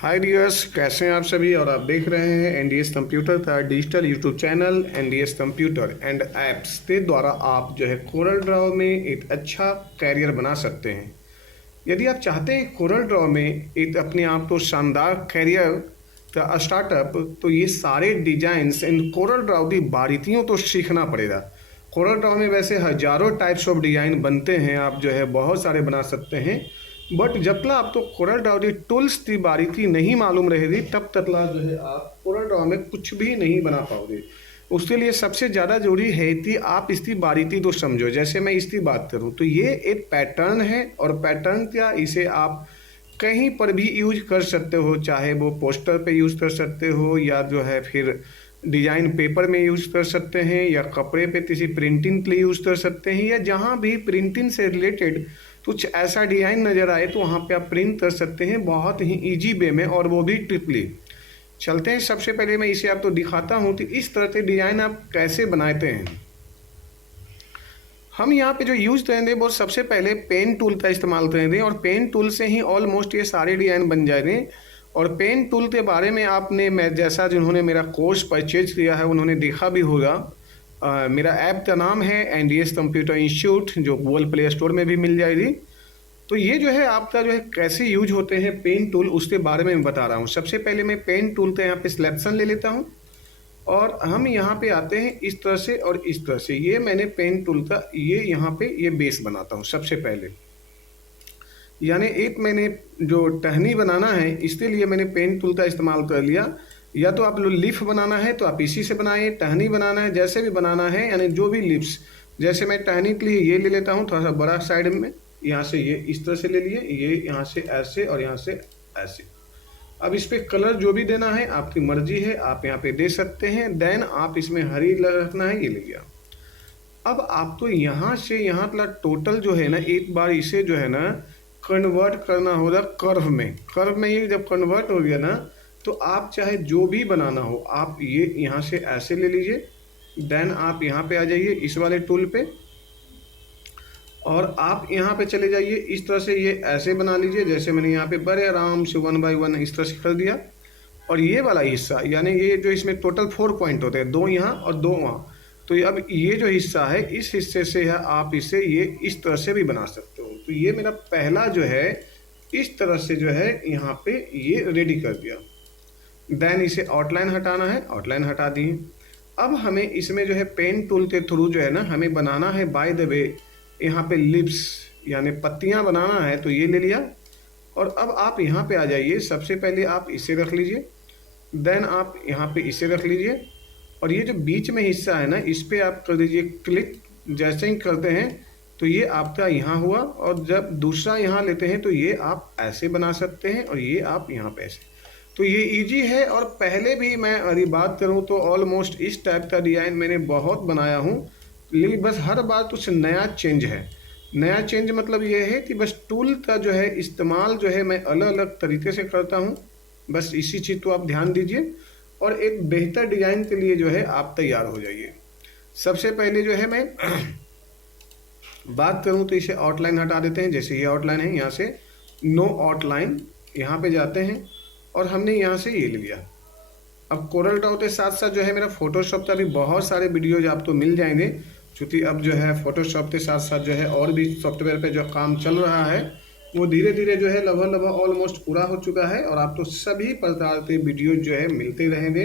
हाय dears, कैसे हैं आप सभी। और आप देख रहे हैं एनडीएस कंप्यूटर का digital YouTube channel NDS computer and apps के द्वारा आप जो है कोरल ड्रॉ में एक अच्छा कैरियर बना सकते हैं। यदि आप चाहते हैं कोरल ड्रॉ में एक अपने आप को शानदार कैरियर का स्टार्टअप, तो ये सारे डिजाइन्स इन कोरल ड्रॉ की बारीकियों तो सीखना पड़ेगा। कोरल ड्रॉ में वैसे हजारों टाइप्स ऑफ डिजाइन बनते हैं, आप जो है बहुत सारे बना सकते हैं, बट जब तक आपको कोरल ड्रॉ की टूल्स की बारीकी नहीं मालूम रहेगी तब तक जो है आप कोरल ड्रॉ में कुछ भी नहीं बना पाओगे। उसके लिए सबसे ज़्यादा जरूरी है कि आप इसकी बारीकी को समझो। जैसे मैं इसकी बात करूं तो ये एक पैटर्न है, और पैटर्न क्या, इसे आप कहीं पर भी यूज कर सकते हो, चाहे वो पोस्टर पे यूज कर सकते हो या जो है फिर डिजाइन पेपर में यूज कर सकते हैं, या कपड़े पे किसी प्रिंटिंग के लिए यूज कर सकते हैं, या जहाँ भी प्रिंटिंग से रिलेटेड कुछ ऐसा डिजाइन नज़र आए तो वहाँ पे आप प्रिंट कर सकते हैं बहुत ही इजी वे में, और वो भी ट्रिपली। चलते हैं, सबसे पहले मैं इसे आपको दिखाता हूँ कि इस तरह के डिजाइन आप कैसे बनाते हैं। हम यहाँ पे जो यूज करेंगे वो सबसे पहले पेन टूल का इस्तेमाल करेंगे, और पेन टूल से ही ऑलमोस्ट ये सारे डिजाइन बन जाएंगे। और पेन टूल के बारे में आपने, मैं जैसा जिन्होंने मेरा कोर्स परचेज किया है उन्होंने देखा भी होगा। मेरा ऐप का नाम है एनडीएस कंप्यूटर इंस्टीट्यूट, जो गूगल प्ले स्टोर में भी मिल जाएगी। तो ये जो है आपका जो है कैसे यूज होते हैं पेन टूल, उसके बारे में मैं बता रहा हूँ। सबसे पहले मैं पेन टूल का यहाँ पे सिलेक्शन ले लेता हूँ, और हम यहाँ पे आते हैं इस तरह से और इस तरह से। ये मैंने पेन टूल का ये यहाँ पे ये बेस बनाता हूँ सबसे पहले, यानी एक मैंने जो टहनी बनाना है इसके लिए मैंने पेन टूल का इस्तेमाल कर लिया। या तो आप लीफ बनाना है तो आप इसी से बनाइए, टहनी बनाना है जैसे भी बनाना है, यानी जो भी लिप्स। जैसे मैं टहनी के लिए ये ले लेता हूँ थोड़ा सा बड़ा साइड में, यहाँ से ये इस तरह से ले लिए, ये यहाँ से ऐसे और यहाँ से ऐसे। अब इस पे कलर जो भी देना है आपकी मर्जी है, आप यहाँ पे दे सकते हैं। देन आप इसमें हरी रखना है, ये ले लिया। अब आपको यहाँ से यहाँ तक टोटल जो है ना, एक बार इसे जो है ना कन्वर्ट करना होगा कर्व में। कर्व में ये जब कन्वर्ट हो गया ना, तो आप चाहे जो भी बनाना हो आप ये यहाँ से ऐसे ले लीजिए। देन आप यहाँ पे आ जाइए इस वाले टूल पे, और आप यहाँ पे चले जाइए इस तरह से ये ऐसे बना लीजिए। जैसे मैंने यहाँ पे बड़े आराम से 1 बाय 1 इस तरह से कर दिया। और ये वाला हिस्सा, यानी ये जो इसमें टोटल 4 पॉइंट होते हैं, 2 यहाँ और 2 वहाँ, तो अब ये जो हिस्सा है इस हिस्से से है आप इसे ये इस तरह से भी बना सकते हो। तो ये मेरा पहला जो है इस तरह से जो है यहाँ पे ये रेडी कर दिया। देन इसे आउटलाइन हटाना है, आउटलाइन हटा दिए। अब हमें इसमें जो है पेन टूल के थ्रू जो है ना हमें बनाना है बाय द वे यहाँ पे लिप्स, यानी पत्तियाँ बनाना है, तो ये ले लिया। और अब आप यहाँ पे आ जाइए, सबसे पहले आप इसे रख लीजिए, देन आप यहाँ पे इसे रख लीजिए, और ये जो बीच में हिस्सा है ना इस पे आप कर दीजिए क्लिक। जैसे ही करते हैं तो ये आपका यहाँ हुआ, और जब दूसरा यहाँ लेते हैं तो ये आप ऐसे बना सकते हैं, और ये आप यहाँ पे ऐसे। तो ये इजी है, और पहले भी मैं यदि बात करूँ तो ऑलमोस्ट इस टाइप का डिज़ाइन मैंने बहुत बनाया हूँ, लेकिन बस हर बार कुछ नया चेंज है। नया चेंज मतलब ये है कि बस टूल का जो है इस्तेमाल जो है मैं अलग अलग तरीके से करता हूँ। बस इसी चीज़ को आप ध्यान दीजिए, और एक बेहतर डिज़ाइन के लिए जो है आप तैयार हो जाइए। सबसे पहले जो है मैं बात करूं तो इसे आउटलाइन हटा देते हैं। जैसे ये आउटलाइन है, यहाँ से नो आउटलाइन, यहाँ पे जाते हैं, और हमने यहाँ से ये ले लिया। अब कोरल ड्रॉ के साथ साथ जो है मेरा फोटोशॉप का भी बहुत सारे वीडियोज आपको मिल जाएंगे, क्योंकि अब जो है फोटोशॉप के साथ साथ जो है और भी सॉफ्टवेयर पे जो काम चल रहा है वो धीरे धीरे जो है लगभग ऑलमोस्ट पूरा हो चुका है, और आपको सभी प्रकार के वीडियो जो है मिलते रहेंगे,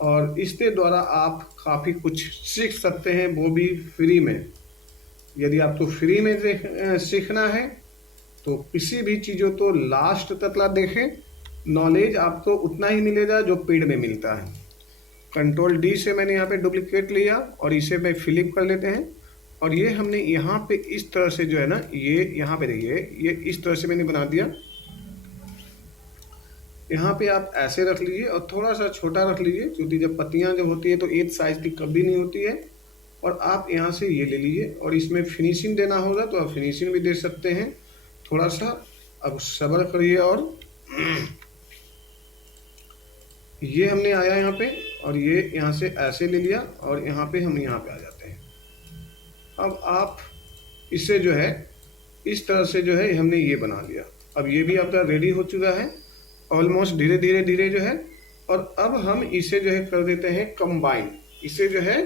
और इसके द्वारा आप काफ़ी कुछ सीख सकते हैं, वो भी फ्री में। यदि आपको फ्री में सीखना है तो किसी भी चीज़ों को लास्ट तक देखें, नॉलेज आपको उतना ही मिलेगा जो पेड में मिलता है। कंट्रोल डी से मैंने यहाँ पे डुप्लीकेट लिया, और इसे मैं फिलिप कर लेते हैं, और ये हमने यहाँ पे इस तरह से जो है ना, ये यहाँ पे देखिए ये इस तरह से मैंने बना दिया। यहाँ पे आप ऐसे रख लीजिए, और थोड़ा सा छोटा रख लीजिए, क्योंकि जब पत्तियाँ जब होती है तो एक साइज की कभी नहीं होती है। और आप यहाँ से ये ले लीजिए, और इसमें फिनिशिंग देना होगा तो आप फिनिशिंग भी दे सकते हैं थोड़ा सा। अब सब्र करिए, और ये हमने आया यहाँ पे, और ये यहाँ से ऐसे ले लिया, और यहाँ पे हम यहाँ पे आ जाते हैं। अब आप इसे जो है इस तरह से जो है हमने ये बना लिया। अब ये भी आपका रेडी हो चुका है। ऑलमोस्ट धीरे धीरे धीरे जो है। और अब हम इसे जो है कर देते हैं कंबाइन, इसे जो है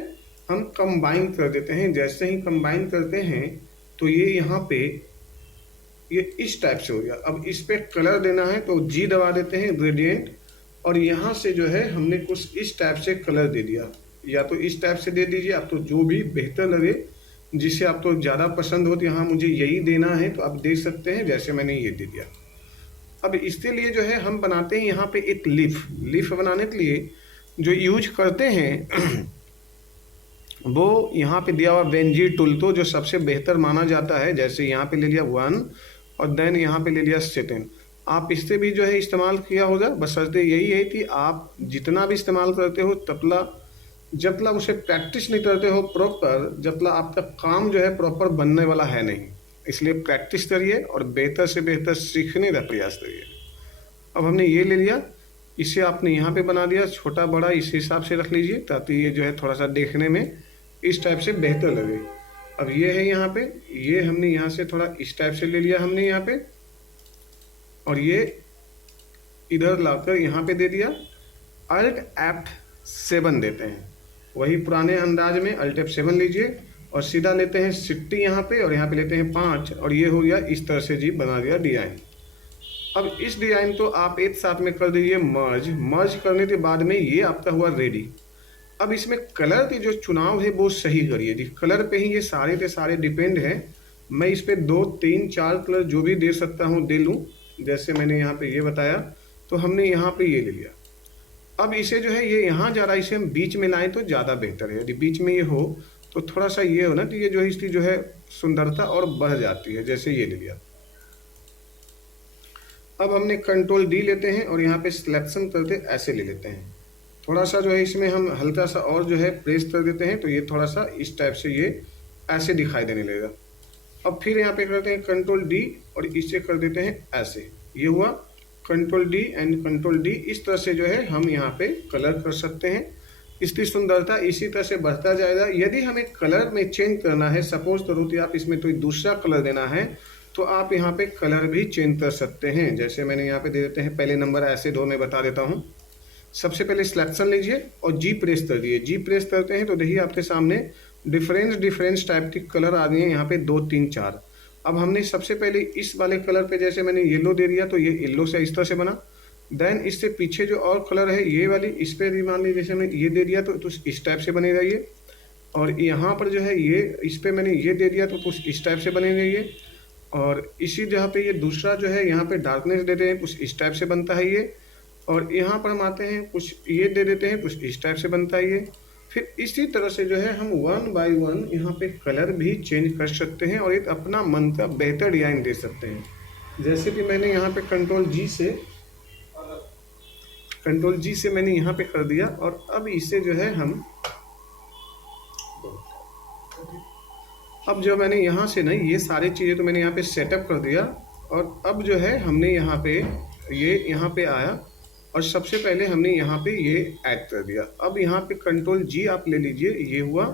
हम कंबाइन कर देते हैं। जैसे ही कंबाइन करते हैं तो ये यहाँ पे ये इस टाइप से हो गया। अब इस पे कलर देना है तो जी दबा देते हैं, ग्रेडियंट, और यहाँ से जो है हमने कुछ इस टाइप से कलर दे दिया, या तो इस टाइप से दे दीजिए आप, तो जो भी बेहतर लगे, जिसे आपको ज़्यादा पसंद हो। तो यहाँ मुझे यही देना है तो आप दे सकते हैं, जैसे मैंने ये दे दिया। अब इसके लिए जो है हम बनाते हैं यहाँ पे एक लीफ बनाने के लिए जो यूज करते हैं वो यहाँ पे दिया हुआ वेंजी टूल, तो जो सबसे बेहतर माना जाता है। जैसे यहाँ पे ले लिया 1 और देन यहाँ पे ले लिया 7। आप इससे भी जो है इस्तेमाल किया होगा, बशर्ते यही है कि आप जितना भी इस्तेमाल करते हो तबला, जब तक उसे प्रैक्टिस नहीं करते हो प्रॉपर, जब तक आपका काम जो है प्रॉपर बनने वाला है नहीं। इसलिए प्रैक्टिस करिए और बेहतर से बेहतर सीखने का प्रयास करिए। अब हमने ये ले लिया, इसे आपने यहाँ पे बना दिया, छोटा बड़ा इस हिसाब से रख लीजिए ताकि ये जो है थोड़ा सा देखने में इस टाइप से बेहतर लगे। अब ये है यहाँ पे, ये हमने यहाँ से थोड़ा इस टाइप से ले लिया हमने यहाँ पे, और ये इधर लाकर यहाँ पे दे दिया। अल्ट F7 देते हैं, वही पुराने अंदाज में अल्ट F7 लीजिए और सीधा लेते हैं 60 यहाँ पे, और यहाँ पे लेते हैं 5, और ये हो गया इस तरह से जी बना दिया डिजाइन। अब इस डिजाइन को आप एक साथ में कर दीजिए मर्ज करने के बाद में ये आपका हुआ रेडी। अब इसमें कलर की जो चुनाव है वो सही करिए जी, कलर पे ही ये सारे के सारे डिपेंड है। मैं इस पे 2 3 4 कलर जो भी दे सकता हूँ दे लूँ, जैसे मैंने यहाँ पे ये बताया। तो हमने यहाँ पे ये ले लिया। अब इसे जो है ये यहाँ जा रहा है, इसे हम बीच में लाएं तो ज़्यादा बेहतर है। यदि बीच में ये हो तो थोड़ा सा ये हो ना कि ये जो है इसकी जो है सुंदरता और बढ़ जाती है। जैसे ये ले लिया। अब हमने कंट्रोल D लेते हैं और यहाँ पे सिलेक्शन करते ऐसे ले लेते हैं। थोड़ा सा जो है इसमें हम हल्का सा और जो है प्रेस कर देते हैं तो ये थोड़ा सा इस टाइप से ये ऐसे दिखाई देने लगेगा। अब फिर यहाँ पे करते हैं कंट्रोल D और इसे कर देते हैं ऐसे, ये हुआ control D and control D। इस तरह से जो है हम यहाँ पे कलर कर सकते हैं। इसकी सुंदरता इसी तरह से बढ़ता जाएगा। यदि हमें कलर में चेंज करना है, सपोज करो कि आप इसमें कोई दूसरा कलर देना है, तो आप यहाँ पे कलर भी चेंज कर सकते हैं। जैसे मैंने यहाँ पे दे देते हैं पहले नंबर ऐसे दो, मैं बता देता हूँ। सबसे पहले सिलेक्शन लीजिए और जी प्रेस कर दिए। जी प्रेस करते हैं तो देखिए आपके सामने डिफरेंस टाइप के कलर आ गए हैं यहाँ पे 2 3 4। अब हमने सबसे पहले इस वाले कलर पे जैसे मैंने येलो दे दिया तो ये येलो से इस तरह से बना। देन इससे पीछे जो और कलर है ये वाली, इस पर भी मान लीजिए जैसे मैंने ये दे दिया तो इस टाइप से बनेगा ये। और यहाँ पर जो है ये इस पर मैंने ये दे दिया तो कुछ इस टाइप से बनेगा ये। और इसी जगह पे ये दूसरा जो है यहाँ पे डार्कनेस देते हैं, कुछ इस टाइप से बनता है ये। और यहाँ पर हम आते हैं कुछ ये दे देते हैं, कुछ इस टाइप से बनता है ये। फिर इसी तरह से जो है हम 1 बाय 1 यहाँ पे कलर भी चेंज कर सकते हैं और एक अपना मन का बेहतर डिजाइन दे सकते हैं। जैसे कि मैंने यहाँ पे कंट्रोल जी से मैंने यहाँ पे कर दिया। और अब इसे जो है हम अब जो मैंने यहाँ से ना ये सारी चीज़ें तो मैंने यहाँ पे सेटअप कर दिया। और अब जो है हमने यहाँ पे ये यहाँ पे आया और सबसे पहले हमने यहाँ पे ये ऐड कर दिया। अब यहाँ पे कंट्रोल जी आप ले लीजिए, ये हुआ।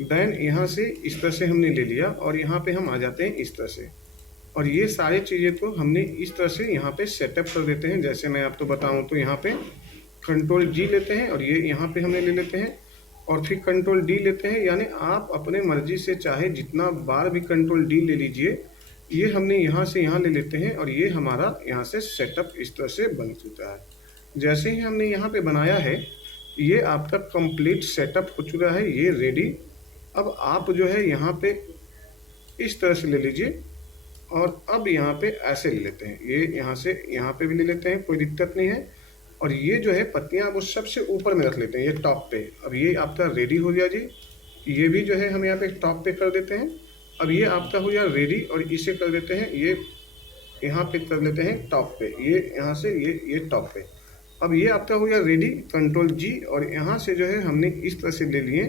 देन यहाँ से इस तरह से हमने ले लिया और यहाँ पे हम आ जाते हैं इस तरह से। और ये सारी चीज़ें तो हमने इस तरह से यहाँ पे सेटअप कर देते हैं। जैसे मैं आपको बताऊँ तो यहाँ पे कंट्रोल जी लेते हैं और ये यहाँ पे हमने ले लेते हैं और फिर कंट्रोल डी लेते हैं। यानी आप अपने मर्जी से चाहे जितना बार भी कंट्रोल डी ले लीजिए। ये हमने यहाँ से यहाँ ले लेते हैं और ये हमारा यहाँ से सेटअप इस तरह से बन चुका है। जैसे ही हमने यहाँ पे बनाया है ये आपका कंप्लीट सेटअप हो चुका है, ये रेडी। अब आप जो है यहाँ पे इस तरह से ले लीजिए और अब यहाँ पे ऐसे ले लेते हैं। ये यहाँ से यहाँ पे भी ले लेते हैं, कोई दिक्कत नहीं है। और ये जो है पत्तियाँ वो सबसे ऊपर में रख लेते हैं, ये टॉप पे। अब ये आपका रेडी हो गया जी। ये भी जो है हम यहाँ पे टॉप पे कर देते हैं। अब ये आपका हो गया रेडी और इसे कर देते हैं ये यहाँ पे कर लेते हैं टॉप पे, ये यहाँ से ये टॉप पे। अब ये आपका हो गया रेडी कंट्रोल जी और यहाँ से जो है हमने इस तरह से ले लिए।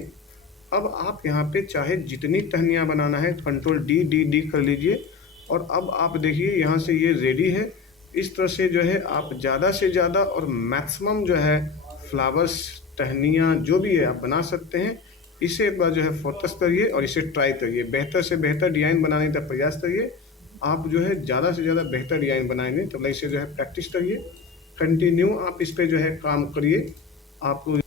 अब आप यहाँ पे चाहे जितनी टहनियाँ बनाना है कंट्रोल डी कर लीजिए। और अब आप देखिए यहाँ से ये रेडी है। इस तरह से जो है आप ज़्यादा से ज़्यादा और मैक्सिमम जो है फ्लावर्स टहनियाँ जो भी है आप बना सकते हैं। इसे एक बार जो है फोकस करिए और इसे ट्राई करिए, बेहतर से बेहतर डिज़ाइन बनाने का प्रयास करिए। आप जो है ज़्यादा से ज़्यादा बेहतर डिज़ाइन बनाएंगे तो इसे जो है प्रैक्टिस करिए। कंटिन्यू आप इस पे जो है काम करिए, आपको